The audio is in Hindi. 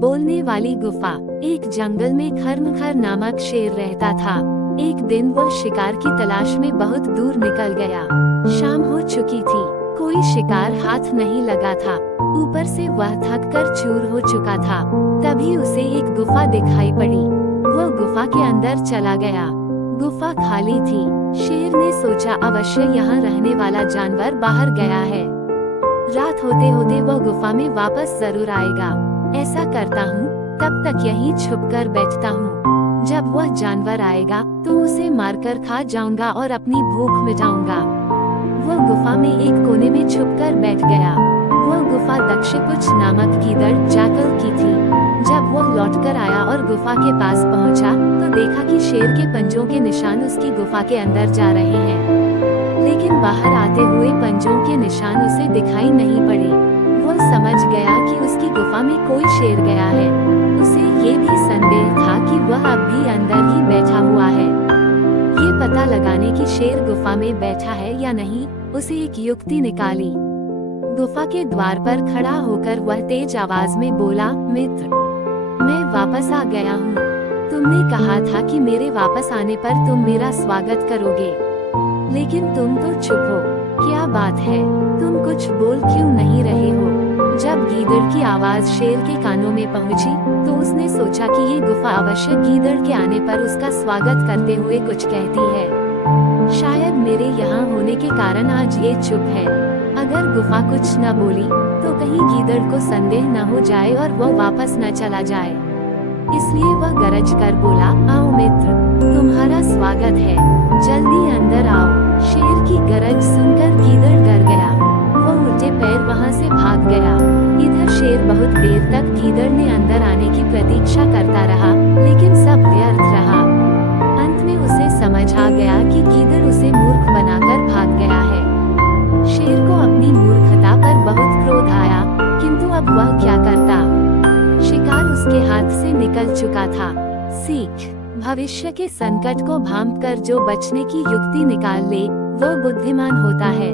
बोलने वाली गुफा। एक जंगल में खरमखर नामक शेर रहता था। एक दिन वह शिकार की तलाश में बहुत दूर निकल गया। शाम हो चुकी थी, कोई शिकार हाथ नहीं लगा था। ऊपर से वह थक कर चूर हो चुका था। तभी उसे एक गुफा दिखाई पड़ी। वह गुफा के अंदर चला गया। गुफा खाली थी। शेर ने सोचा अवश्य यहाँ रहने वाला जानवर बाहर गया है। रात होते होते वह गुफा में वापस जरूर आएगा। ऐसा करता हूँ, तब तक यहीं छुपकर बैठता हूँ। जब वह जानवर आएगा तो उसे मारकर खा जाऊंगा और अपनी भूख मिटाऊंगा। वह गुफा में एक कोने में छुपकर बैठ गया। वह गुफा दक्षपुच्छ नामक गीदड़ जाकल की थी। जब वह लौटकर आया और गुफा के पास पहुंचा, तो देखा कि शेर के पंजों के निशान उसकी गुफा के अंदर जा रहे हैं, लेकिन बाहर आते हुए पंजों के निशान उसे दिखाई नहीं पड़े। वह समझ गया कि उसकी गुफा में कोई शेर गया है। उसे ये भी संदेह था कि वह अब भी अंदर ही बैठा हुआ है। ये पता लगाने की शेर गुफा में बैठा है या नहीं, उसे एक युक्ति निकाली। गुफा के द्वार पर खड़ा होकर वह तेज आवाज में बोला, मित्र, मैं वापस आ गया हूँ। तुमने कहा था कि मेरे वापस आने पर तुम मेरा स्वागत करोगे, लेकिन तुम तो चुप हो। क्या बात है, तुम कुछ बोल क्यों नहीं रहे हो? जब गीदड़ की आवाज शेर के कानों में पहुंची, तो उसने सोचा कि ये गुफा अवश्य गीदड़ के आने पर उसका स्वागत करते हुए कुछ कहती है। शायद मेरे यहाँ होने के कारण आज ये चुप है। अगर गुफा कुछ न बोली, तो कहीं गीदड़ को संदेह न हो जाए और वह वापस न चला जाए। इसलिए वह गरज कर बोला, आओ मित्र, तुम्हारा स्वागत है, जल्दी अंदर आओ। शेर की गरज सुनकर गीदड़ डर गया। वह उल्टे पैर वहां से भाग गया। इधर शेर बहुत देर तक गीदड़ ने अंदर आने की प्रतीक्षा करता रहा, लेकिन सब व्यर्थ रहा। अंत में उसे समझ आ गया कि गीदड़ उसे मूर्ख बनाकर भाग गया है। शेर को अपनी मूर्खता पर बहुत क्रोध आया, किंतु अब वह क्या करता? शिकार उसके हाथ से निकल चुका था। सीख: भविष्य के संकट को भांप कर जो बचने की युक्ति निकाल ले, वह बुद्धिमान होता है।